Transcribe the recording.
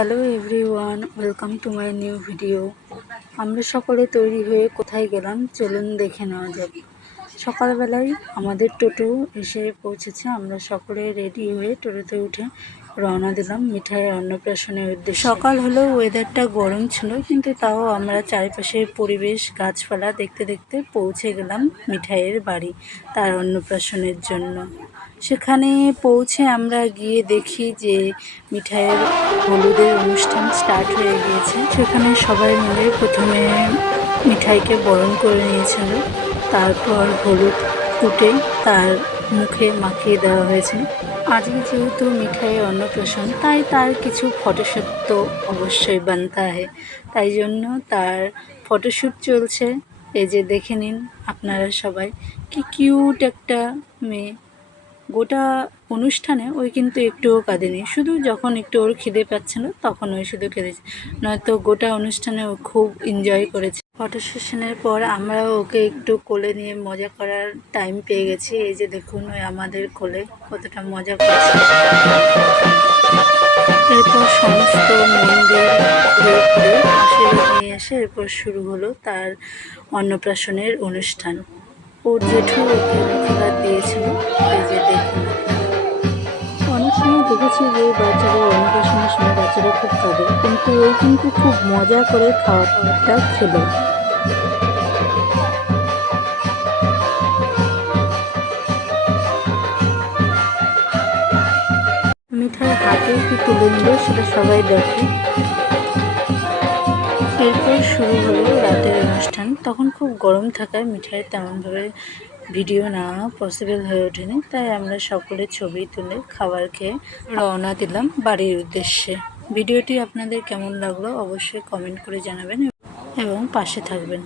Hello everyone, welcome to my new video. আমরা সকলে তৈরি হয়ে কোথায় গেলাম, চলুন দেখে নেওয়া যাক। সকালবেলায় আমাদের টোটো এসে পৌঁছেছে। আমরা সকলে রেডি হয়ে টোটোতে উঠে রওনা দিলাম মিঠাই অন্নপ্রাশনের উদ্দেশ্যে। সকাল হলেও ওয়েদারটা গরম ছিল, কিন্তু তাও আমরা চারিপাশের পরিবেশ, গাছপালা দেখতে দেখতে পৌঁছে গেলাম মিঠাইয়ের বাড়ি তার অন্নপ্রাশনের জন্য। সেখানে পৌঁছে আমরা গিয়ে দেখি যে মিঠাইয়ের হলুদের অনুষ্ঠান স্টার্ট হয়ে গিয়েছে। সেখানে সবাই মিলে প্রথমে মিঠাইকে বরণ করে নিয়েছিল। তারপর হলুদ কুটে তার মুখে মাখিয়ে দেওয়া হয়েছে। আজকে যেহেতু মিঠাইয়ের অন্নপ্রাশন, তাই তার কিছু ফটোশ্যুট তো অবশ্যই বানতা है তাই জন্য তার ফটোশ্যুট চলছে। এই যে দেখে নিন আপনারা সবাই, কি কিউট একটা মেয়ে। গোটা অনুষ্ঠানে ওই কিন্তু একটুও কাঁদেনি। শুধু যখন একটু ওর খিদে পাচ্ছিল, তখন ওই শুধু কেঁদেছে নয়তো গোটা অনুষ্ঠানে ও খুব এনজয় করেছে। ফটো সেশনের পর আমরা ওকে একটু কোলে নিয়ে মজা করার টাইম পেয়ে গেছি। এই যে দেখুন, ওই আমাদের কোলে কতটা মজা করছে। এরপর সমস্ত মন্দির আশীর্বাদ নিয়ে এসে এরপর শুরু হলো তার অন্নপ্রাশনের অনুষ্ঠান। ওর জেঠু ওকে দিয়েছিল, এই যে দেখুন। অনেক সময় দেখেছি যে বাচ্চারা অন্নপ্রাশনের সময় বাচ্চারা খুব কাঁদে, কিন্তু ও কিন্তু খুব মজা করে খাওয়া খাওয়াটা খেলো। মিঠাই হাতে কি তুলে সেটা সবাই দেখে। এরপর শুরু হলো রাতের অনুষ্ঠান। তখন খুব গরম থাকায় মিঠাই তেমনভাবে ভিডিও নেওয়া পসিবল হয়ে ওঠেনি। তাই আমরা সকলে ছবি তুলে খাবার খেয়ে রওনা দিলাম বাড়ির উদ্দেশ্যে। ভিডিওটি আপনাদের কেমন লাগল অবশ্যই কমেন্ট করে জানাবেন। এবং পাশে থাকবেন।